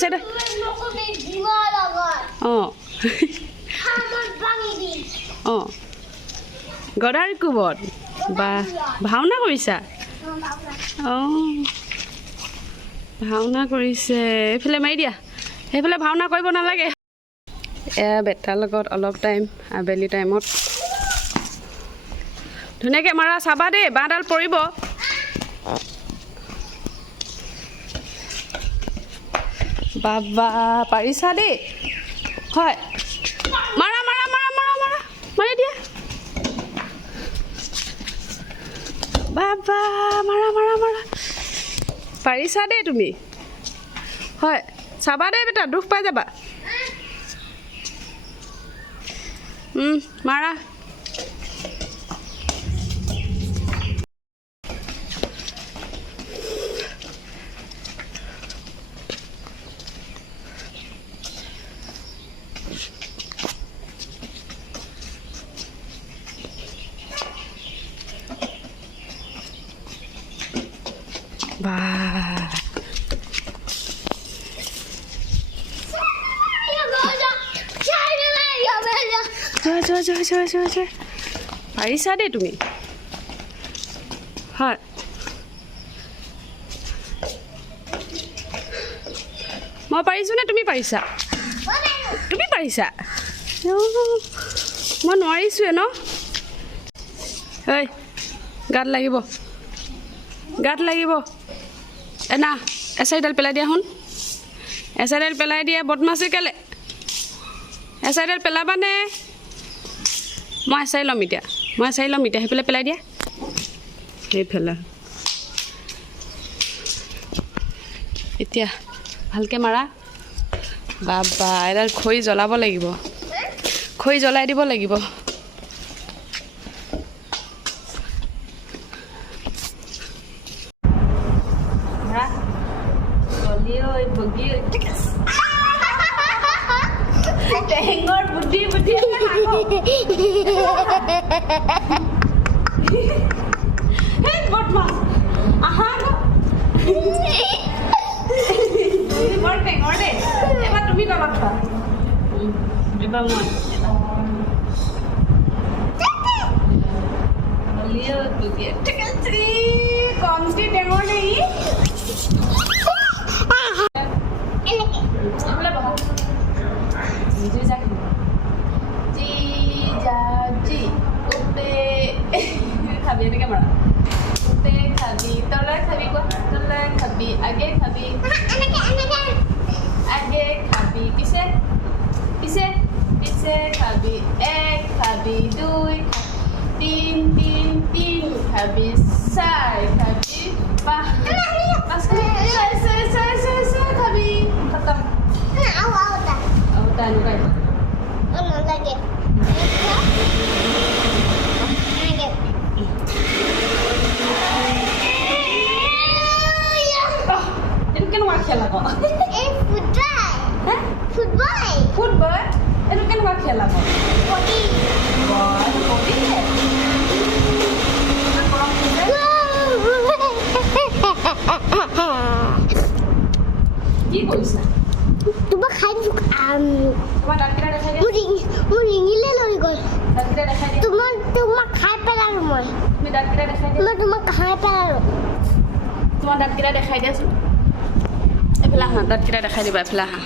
এছাইডে অঁ অঁ গদাৰ কোবত বা ভাওনা কৰিছা অঁ ভাওনা কৰিছে এইফালে মাৰি দিয়া সেইফালে ভাওনা কৰিব নালাগে এয়া বেটাৰ লগত অলপ টাইম আবেলি টাইমত ধুনীয়াকৈ মাৰা চাবা দেই বাঁহডাল পৰিব বাবা পাৰিছা দেই হয় মাৰা মাৰা মাৰা মাৰা মাৰা মাৰি দিয়া বাবা মাৰা মাৰা মাৰা পাৰিছা দেই তুমি হয় চাবা দেই বেটা দুখ পাই যাবা মাৰা বা পাৰিছা দেই তুমি হয় মই পাৰিছোঁ নে তুমি পাৰিছা তুমি পাৰিছা মই নোৱাৰিছোঁৱে ন ঐ গাত লাগিব না এছাইডাল পেলাই দিয়া শুন এছাইডাল পেলাই দিয়া বদমাছি কেলে এছাইডাল পেলাবানে মই এছাই ল'ম এতিয়া সেইফালে পেলাই দিয়া সেইফালে এতিয়া ভালকৈ মাৰা বাবা এডাল খৰি জ্বলাব লাগিব খৰি জ্বলাই দিব লাগিব টেঙৰ বুদ্ধি বুদ্ধি বৰ টেঙৰ দেই এবাৰ তুমি তলত খোৱা এবাৰ মই কমটি টেঙৰ নেকি খাবি এনেকৈ মাৰা উতে খাবি তলে খাবি তলে খাবি আগে খাবি আগে খাবি পিছে পিছে পিছে খাবি এক খাবি দুই তিন তিন তিন খাবি চার খাবি পাঁচ খাবি খতম কেনেকুৱা খেল আকৌ ফুটবল এইটো কেনেকুৱা খেল আকৌ কি কৰিছা তোমাক খাই দিছো তোমাৰ দাঁতকেইটা দেখাই দিয়া মোৰ ৰিঙিলে লৈ গ'ল দাঁতকেইটা দেখাই দিয়া তোমাক খাই পেলালো মই তুমি দাঁতকেইটা দেখাই দিয়া মই তোমাক খাই পেলালো তোমাৰ দাঁতকেইটা দেখাই দিয়াচোন এইফালে আহা দাঁতকেইটা দেখাই দিবা এইফালে আহা